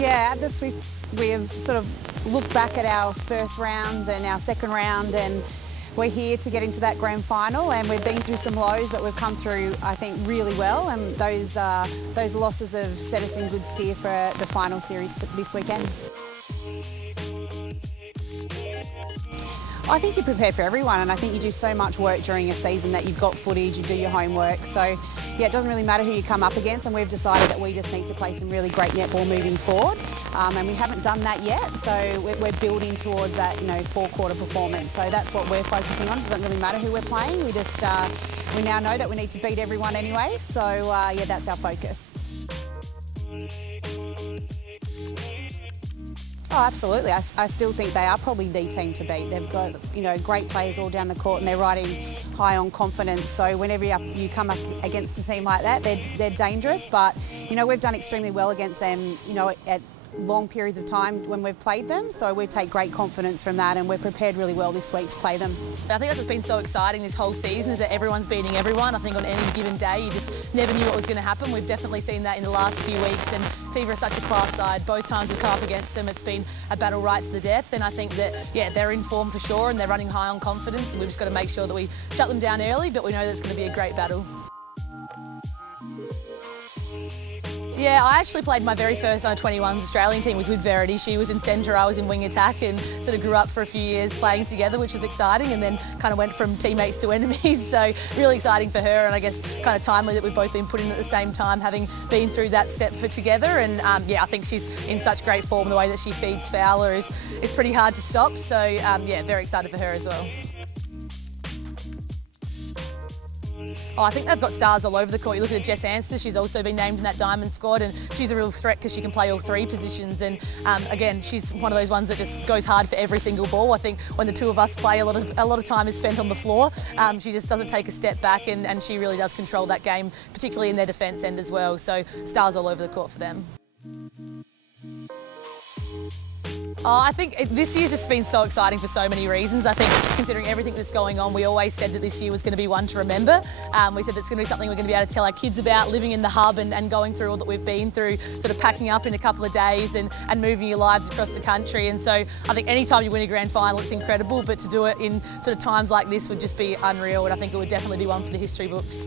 Yeah, at the Swifts, we've sort of looked back at our first rounds and our second round, and we're here to get into that grand final, and we've been through some lows, but we've come through, I think, really well, and those losses have set us in good steer for the final series this weekend. I think you prepare for everyone, and I think you do so much work during a season that you've got footage, you do your homework. So, yeah, it doesn't really matter who you come up against, and we've decided that we just need to play some really great netball moving forward. And we haven't done that yet, so we're building towards that, four-quarter performance. So that's what we're focusing on. It doesn't really matter who we're playing. We just we now know that we need to beat everyone anyway. So, yeah, that's our focus. Oh, absolutely. I still think they are probably the team to beat. They've got, great players all down the court, and they're riding high on confidence. So whenever you come up against a team like that, they're dangerous. But, we've done extremely well against them, at long periods of time when we've played them. So we take great confidence from that, and we're prepared really well this week to play them. I think that's what's been so exciting this whole season, is that everyone's beating everyone. I think on any given day, you just never knew what was going to happen. We've definitely seen that in the last few weeks, and Fever is such a class side. Both times we've come up against them, it's been a battle right to the death, and I think that, they're in form for sure, and they're running high on confidence, and we've just got to make sure that we shut them down early, but we know that it's going to be a great battle. Yeah, I actually played my very first under-21s Australian team, which was with Verity. She was in centre, I was in wing attack, and sort of grew up for a few years playing together, which was exciting, and then kind of went from teammates to enemies. So really exciting for her, and I guess kind of timely that we've both been put in at the same time, having been through that step for together. And I think she's in such great form. The way that she feeds Fowler is pretty hard to stop. So very excited for her as well. Oh, I think they've got stars all over the court. You look at Jess, she's also been named in that Diamond squad, and she's a real threat because she can play all three positions. And again, she's one of those ones that just goes hard for every single ball. I think when the two of us play, a lot of time is spent on the floor. She just doesn't take a step back, and she really does control that game, particularly in their defence end as well. So stars all over the court for them. Oh, I think this year's just been so exciting for so many reasons. I think considering everything that's going on, we always said that this year was going to be one to remember. We said it's going to be something we're going to be able to tell our kids about, living in the hub and going through all that we've been through, sort of packing up in a couple of days and moving your lives across the country. And so I think any time you win a grand final, it's incredible, but to do it in sort of times like this would just be unreal, and I think it would definitely be one for the history books.